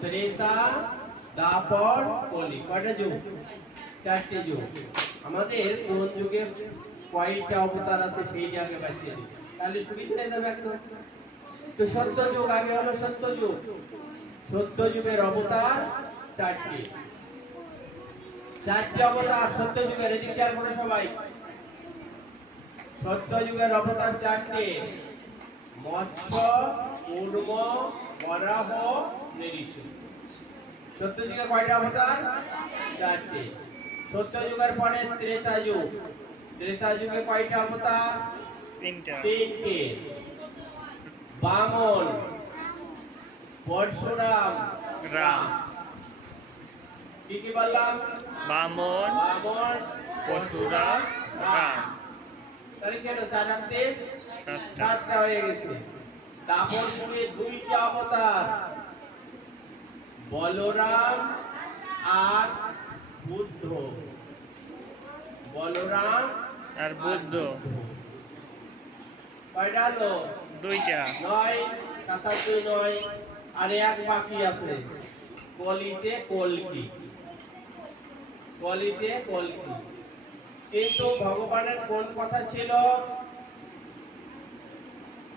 ত্রেতা, দাপর, কলি। কয়টা যুগ? চারটি যুগ। আমাদের কোন যুগে কয়টা অবতার আছে সেই আগে বাঁচিয়ে দিই। তাহলে সুবিধা যাবে একদম। তো সত্য যুগ আগে হলো সত্য যুগ। সত্য যুগের অবতার চারটি। চারটি অবতার সত্য যুগের। এদিক করে সবাই। সত্য যুগের অবতার চারটি। মৎস্য কুর্ম বরাহ নৃষ সত্য কয়টা অবতার? চারটি। সত্য যুগের পরে ত্রেতা যুগ। ত্রেতা যুগে কয়টা অবতার? তিনটা। বামন পরশুরাম। রাম। কি কি বললাম? বামন বামন পরশুরাম রাম। তাহলে কেন সাজাতে সাতটা। হয়ে গেছে। দুইটা অবতার। বলরাম আর বুদ্ধ বলরাম আর বুদ্ধ। কয়টা হলো? দুইটা। নয় নয় আর এক বাকি আছে। কলিতে কলকি। কলিতে কলকি। কিন্তু ভগবানের কোন কথা ছিল?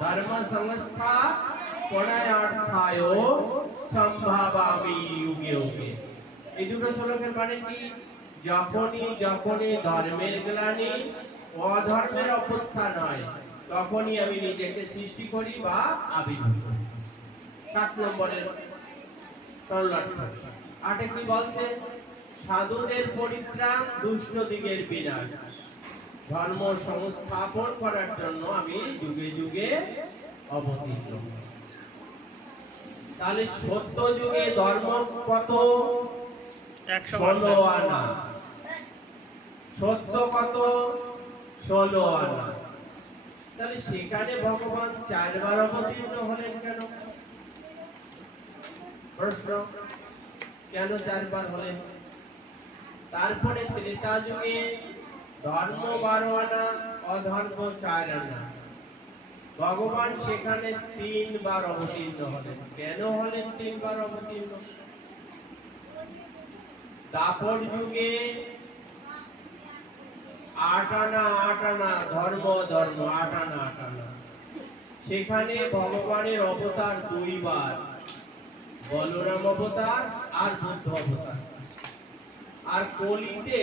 ধর্ম সংস্থা প্রণয়ার্থায় সম্ভাবামি যুগে যুগে এই দুটো শ্লোকের মানে কি যখনই যখনই ধর্মের গ্লানি অধর্মের অবস্থান হয় তখনই আমি নিজেকে সৃষ্টি করি বা আবির্ভূত করি। সাত নম্বরের আটে কি বলছে সাধুদের পরিত্রাণ দুষ্ট দিকের বিনাশ। ধর্ম সংস্থাপন করার জন্য আমি যুগে যুগে অবতীর্ণ। তাহলে সত্য যুগে ধর্ম কত? ষোলো আনা। সত্য কত? ষোলো আনা। তাহলে সেখানে ভগবান চারবার অবতীর্ণ হলেন কেন? প্রশ্ন কেন চারবার হলেন? তারপরে ত্রেতা যুগে ধর্ম বারো আনা অধর্ম চার আনা ভগবান সেখানে তিনবার অবতীর্ণ হলেন। কেন হলেন তিনবার অবতীর্ণ? দাপর যুগে আটানা আটানা, ধর্ম ধর্ম, আটানা আটানা। সেখানে ভগবানের অবতার দুইবার, বলরাম অবতার আর বুদ্ধ অবতার। আর কলিতে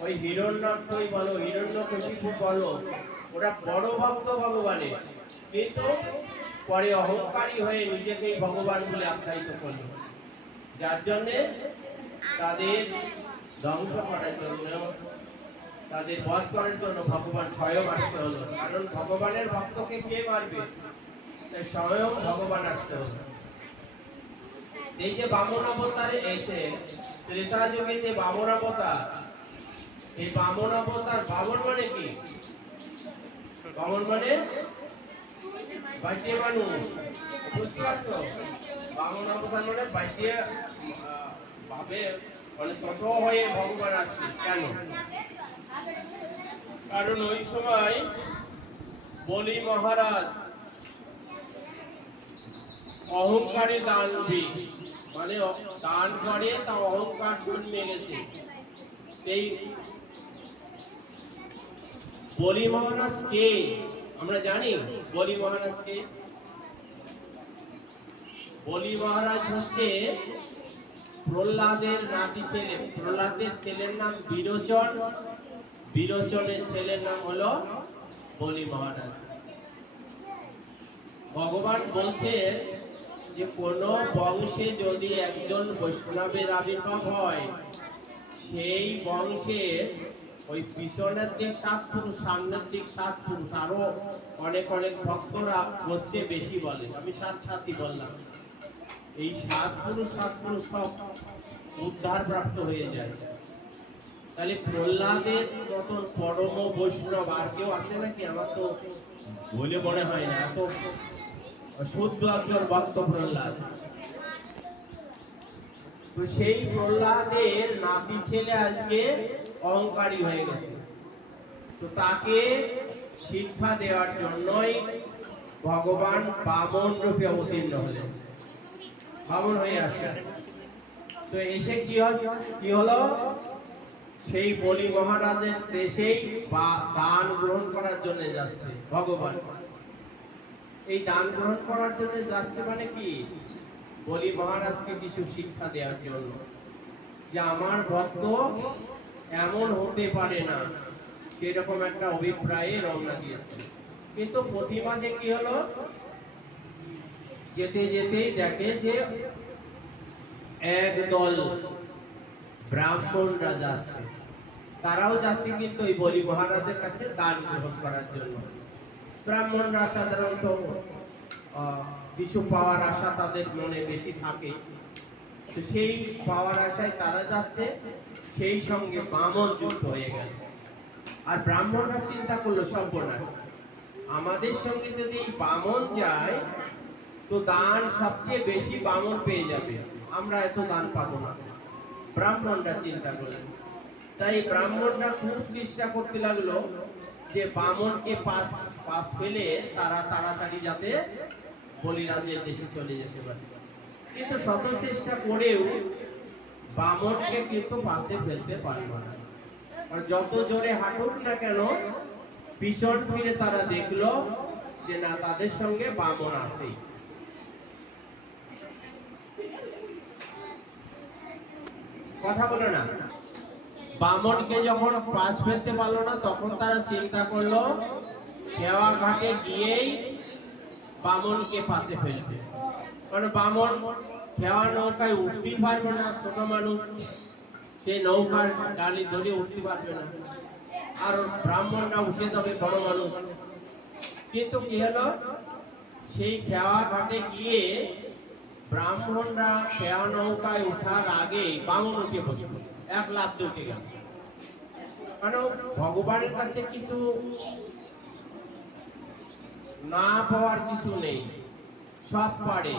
ওই হিরণ্যক্ষই বলো হিরণ্যকশিপু বলো ওরা বড় ভক্ত ভগবানের কিন্তু পরে অহংকারী হয়ে নিজেকেই ভগবান বলে আখ্যায়িত করল। যার জন্যে তাদের ধ্বংস করার জন্য, তাদের বধ করার জন্য ভগবান স্বয়ং আসতে হলো। কারণ ভগবানের ভক্তকে কে মারবে? তাই স্বয়ং ভগবান আসতে হলো। এই যে বামন অবতারে এসে, ত্রেতা যুগে যে বামন অবতার এই বামন অবতার বামন মানে কি? বামন মানে বাইটে মানুষ। বুঝতে পারছ? বামন অবতার মানে বাইটে আহ, ভাবে মানে শশ হয়ে ভগবান আসছে। কেন? কারণ ওই সময় বলি মহারাজ অহংকারী দানবী মানে দান করে তা অহংকার জন্মে গেছে। এই বলি মহারাজ কে? আমরা জানি বলি মহারাজ কে। বলি মহারাজ হচ্ছে প্রহ্লাদের নাতি ছেলে। প্রহ্লাদের ছেলের নাম বিরোচন। বিরোচনের ছেলের নাম হলো বলি মহারাজ ভগবান বলছেন যে, কোন বংশে যদি একজন বৈষ্ণবের আবির্ভাব হয়, সেই বংশের ওই পিছনের দিক সাত পুরুষ, সামনের দিক সাত পুরুষ। আরও অনেক অনেক ভক্তরা হচ্ছে বেশি বলে। আমি সাত সাতই বললাম। এই সাত পুরুষ সাত পুরুষ সব উদ্ধার প্রাপ্ত হয়ে যায়। তাহলে প্রহ্লাদের মতন পরম বৈষ্ণব আর কেউ আছে নাকি? আমার তো বলে মনে হয় না। এত শুদ্ধ একজন ভক্ত প্রহ্লাদ। তো সেই প্রহ্লাদের নাতি ছেলে আজকে অহংকারী হয়ে গেছে। তো তাকে শিক্ষা দেওয়ার জন্যই ভগবান বামন রূপে অবতীর্ণ হলেন। বামন হয়ে আসলেন। তো এসে কি কি হলো? সেই বলি মহারাজের দেশেই বা- দান গ্রহণ করার জন্য যাচ্ছে ভগবান। এই দান গ্রহণ করার জন্য যাচ্ছে মানে কি? বলি মহারাজকে কিছু শিক্ষা দেওয়ার জন্য। যে আমার ভক্ত এমন হতে পারে না। সেরকম একটা অভিপ্রায়ে রওনা দিয়েছে। কিন্তু প্রতিমা যে কি হলো? যেতে যেতেই দেখে যে একদল ব্রাহ্মণরা যাচ্ছে তারাও যাচ্ছে কিন্তু ওই বলি মহারাজের কাছে দান গ্রহণ করার জন্য। ব্রাহ্মণরা সাধারণত কিছু পাওয়ার আশা তাদের মনে বেশি থাকে। সেই পাওয়ার আশায় তারা যাচ্ছে। সেই সঙ্গে বামন যুক্ত হয়ে গেল। আর ব্রাহ্মণরা চিন্তা করল সম্পূর্ণ। আমাদের সঙ্গে যদি বামন যায়, তো দান সবচেয়ে বেশি বামন পেয়ে যাবে। আমরা এত দান পাবো না। ব্রাহ্মণরা চিন্তা করলেন। তাই ব্রাহ্মণরা খুব চেষ্টা করতে লাগল যে বামনকে পাস পাস পেলে তারা তাড়াতাড়ি যাতে বলিরাজের দেশে চলে যেতে পারে। কিন্তু শত চেষ্টা করেও বামনকে কিন্তু পাশে ফেলতে পারল না। আর যত জোরে হাঁটুক না কেন পিছন ফিরে তারা দেখল যে না, তাদের সঙ্গে বামন আছেই কথা বলো না। বামনকে যখন পাশ ফেলতে পারল না, তখন তারা চিন্তা করল খেওয়া ঘাটে গিয়েই বামনকে পাশে ফেলবে। কারণ বামন খেওয়া নৌকায় উঠতেই পারবে না, ছোট মানুষ। সেই নৌকার ডালি ধরে উঠতে পারবে না। আর ব্রাহ্মণরা উঠে যাবে, বড় মানুষ। কিন্তু কি হলো? সেই খেওয়া ঘাটে গিয়ে ব্রাহ্মণরা খেয়া নৌকায় ওঠার আগে বামন উঠে বসল। এক লাভ উঠে গেল। কারণ ভগবানের কাছে কিছু না পাওয়ার কিছু নেই। সব পারে।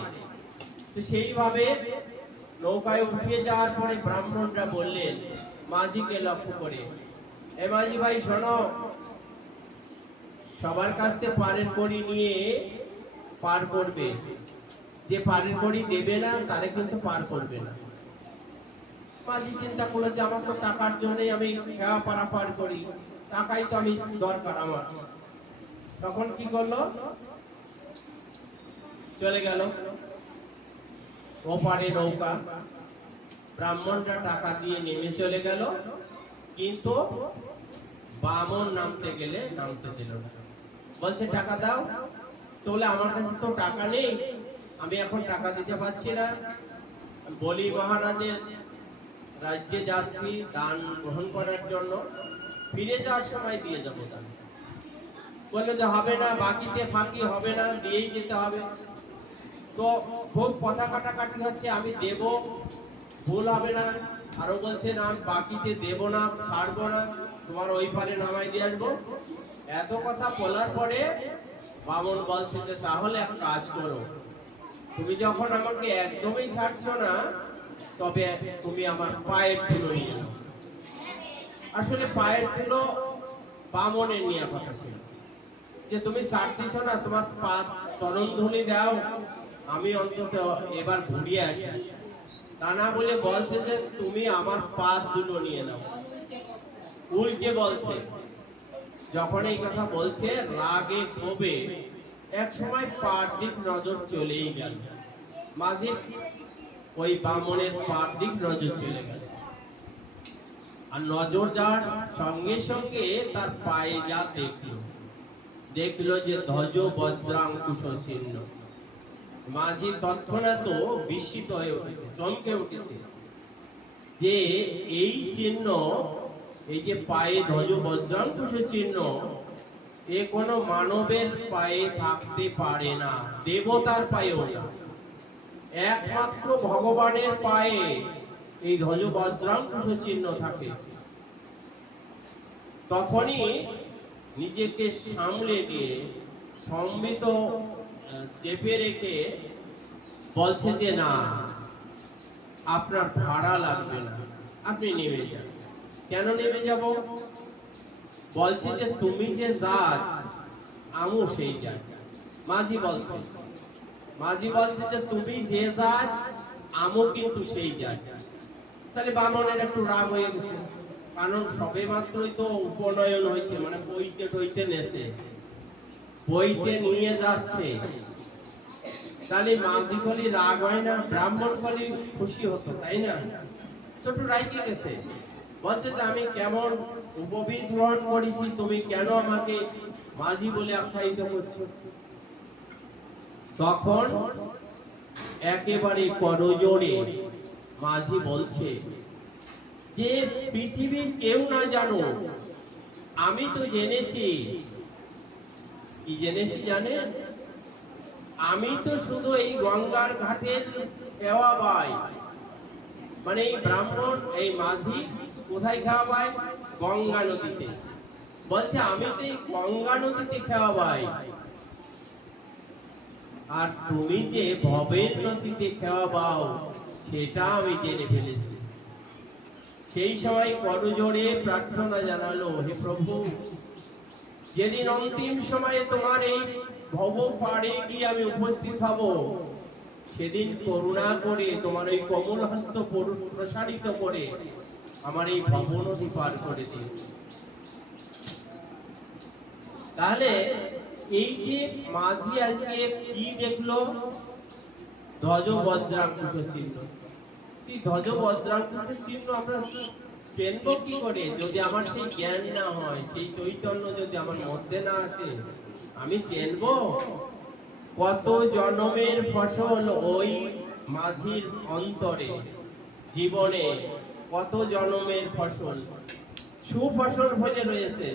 সেইভাবে নৌকায় উঠিয়ে যাওয়ার পরে ব্রাহ্মণরা বললেন, মাঝিকে লক্ষ্য করে। এ মাঝি ভাই শোনো, সবার কাছ থেকে পারের কড়ি নিয়ে পার করবে। যে পারের কড়ি দেবে না, তারে কিন্তু পার করবে না। মাঝি চিন্তা করল যে আমার তো টাকার জন্যই আমি খেয়া পারা পার করি। টাকাই তো আমি দরকার আমার। তখন কি করল? চলে গেল। ওপারে নৌকা। ব্রাহ্মণরা টাকা দিয়ে নেমে চলে গেল, কিন্তু বামন নামতে গেলে নামতে দিল না। বলছে, টাকা দাও। তো বলে আমার কাছে তো টাকা নেই, আমি এখন টাকা দিতে পারছি না। বলি, মহারাজের রাজ্যে যাচ্ছি, দান গ্রহণ করার জন্য। ফিরে যাওয়ার সময় দিয়ে যাব দান। বলল যে, হবে না, বাকিতে ফাঁকি হবে না, দিয়েই যেতে হবে। তো খুব কথা কাটাকাটি হচ্ছে, আমি দেব। ভুল হবে না। আরও বলছে না, আমি বাকিতে দেব না, ছাড়বো না। তোমার ওই পারে নামাই দিয়ে আসব। এত কথা বলার পরে বামন বলছে যে, তাহলে এক কাজ করো। তুমি যখন আমাকে একদমই ছাড়ছো না, তবে তুমি আমার পায়ের ধুলো নিয়ে আসলে পায়ের ধুলো বামনের নিয়ে কথা ছিল। যে, তুমি ছাড় দিছ না, তোমার পা চরণধ্বনি দাও আমি অন্তত এবার ঘুরিয়ে আসি। তা না বলে বলছে যে তুমি আমার পা দুটো নিয়ে নাও। উল্টে বলছে, যখন এই কথা বলছে, রাগে ক্ষোভে এক সময় পার দিক নজর চলেই গেল। মাঝি ওই বামনের পার দিক নজর চলে গেল। আর নজর যাওয়ার সঙ্গে সঙ্গে তার পায়ে যা দেখল। দেখল যে ধ্বজ বজ্রাঙ্কুশ চিহ্ন মাঝি তৎক্ষণাৎ বিস্মিত হয়ে উঠেছে, চমকে উঠেছে। যে এই চিহ্ন, এই যে পায়ে ধ্বজ বজ্রাঙ্কুশ চিহ্ন, এ কোনো মানবের পায়ে থাকতে পারে না, দেবতার পায়েও না। একমাত্র ভগবানের পায়ে এই ধ্বজ বজ্রাঙ্কুশ চিহ্ন থাকে। তখনই নিজেকে সামলে নিয়ে সম্মিত চেপে রেখে বলছে যে না। আপনার ভাড়া লাগবে না। আপনি নেমে যান। কেন নেমে যাব? বলছে যে তুমি যে জাত আমু সেই জাত। মাঝি বলছে মাঝি বলছে যে তুমি যে জাত আমু কিন্তু সেই জাত। তাহলে বামনের একটু রাগ হয়ে গেছে। কারণ সবে মাত্রই তো উপনয়ন হয়েছে মানে বইতে টইতে নেছে। বইতে নিয়ে যাচ্ছে। তাহলে মাঝি কলি রাগ হয় না, ব্রাহ্মণ কলি খুশি হতো, তাই না? একটু রাইকে গেছে। বলছে যে, আমি কেমন উপবিদ গ্রহণ করেছি, তুমি কেন আমাকে মাঝি বলে আখ্যায়িত করছ? তখন একেবারে করজোড়ে মাঝি বলছে, যে পৃথিবীর কেউ না জানো আমি তো জেনেছি কি জেনেছি জানেন আমি তো শুধু এই গঙ্গার ঘাটের খাওয়া পাই। মানে এই ব্রাহ্মণ, এই মাঝি কোথায় খাওয়া পায়? গঙ্গা নদীতে। বলছে, আমি তো এই গঙ্গা নদীতে খাওয়া পাই। আর তুমি যে ভবের নদীতে খাওয়া পাও, সেটা আমি জেনে ফেলেছি। সেই সময় করজোড়ে প্রার্থনা জানালো, হে প্রভু যেদিন অন্তিম সময়ে তোমার এই ভব পাড়ে গিয়ে আমি উপস্থিত হব, সেদিন করুণা করে তোমার ওই কমল হস্ত প্রসারিত করে আমার এই ভব নদী পার করে দিও। তাহলে এই যে মাঝি আজকে কি দেখল? ধ্বজ বজ্রাঙ্কুশ চিহ্ন। এই ধ্বজ বজ্রাঙ্কুশ চিহ্ন আমরা চেনবো কি করে? যদি আমার সেই জ্ঞান না হয়, সেই চৈতন্য যদি আমার মধ্যে না আসে, আমি চেনবো কত জন্মের ফসল ওই মাঝির অন্তরে, জীবনে কত জন্মের ফসল? সুফসল হয়ে রয়েছে।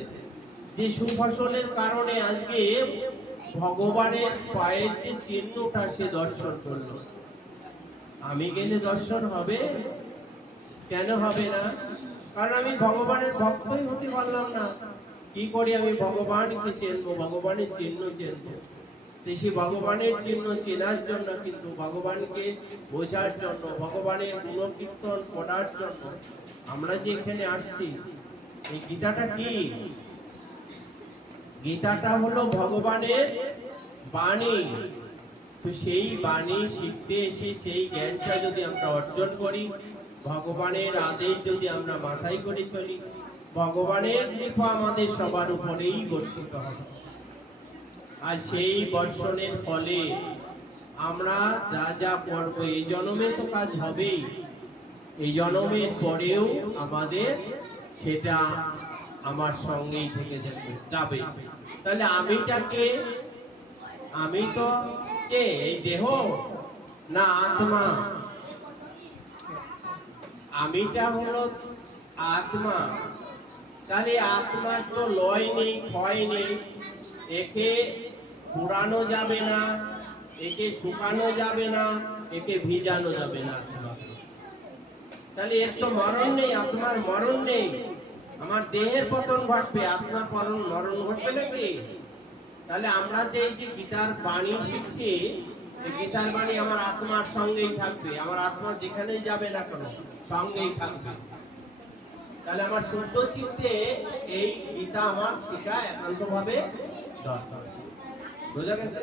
যে সুফসলের কারণে আজকে ভগবানের পায়ের যে চিহ্নটা, সে দর্শন করল। আমি গেলে দর্শন হবে? কেন হবে না? কারণ আমি ভগবানের ভক্তই হতে পারলাম না। কি করে আমি? ভগবানকে চেনবো, ভগবানের চিহ্ন চেনবো। সেই ভগবানের চিহ্ন চেনার জন্য কিন্তু ভগবানকে বোঝার জন্য, ভগবানের গুণকীর্তন করার জন্য আমরা যে এখানে আসছি, এই গীতাটা কি? গীতাটা হলো ভগবানের বাণী। তো সেই বাণী শিখতে এসে সেই জ্ঞানটা যদি আমরা অর্জন করি ভগবানের আদেশ যদি আমরা মাথায় করে চলি, ভগবানের কৃপা আমাদের সবার উপরেই বর্ষিত হবে। আর সেই বর্ষণের ফলে আমরা যা যা পর্ব এই জন্মে তো কাজ হবেই। এই জন্মের পরেও আমাদের সেটা আমার সঙ্গেই থেকে যাবে যাবে। তাহলে আমিটাকে আমি তো কে? এই দেহ না আত্মা? আমিটা হলো আত্মা। তাহলে আত্মার তো লয় নেই, ক্ষয় নেই। একে পুরানো যাবে না, একে শুকানো যাবে না, একে ভিজানো যাবে না তাহলে এর তো মরণ নেই, আত্মার মরণ নেই। আমার দেহের পতন ঘটবে আত্মার মরণ মরণ ঘটবে নাকি? তাহলে আমরা যে এই যে গীতার বাণী শিখছি গীতার বাণী আমার আত্মার সঙ্গেই থাকবে? আমার আত্মা যেখানেই যাবে না কেন, সঙ্গেই থাকবে। তাহলে আমার শুদ্ধ চিত্তে এই গীতা আমার শিখা একান্তভাবে দরকার বোঝা গেছে?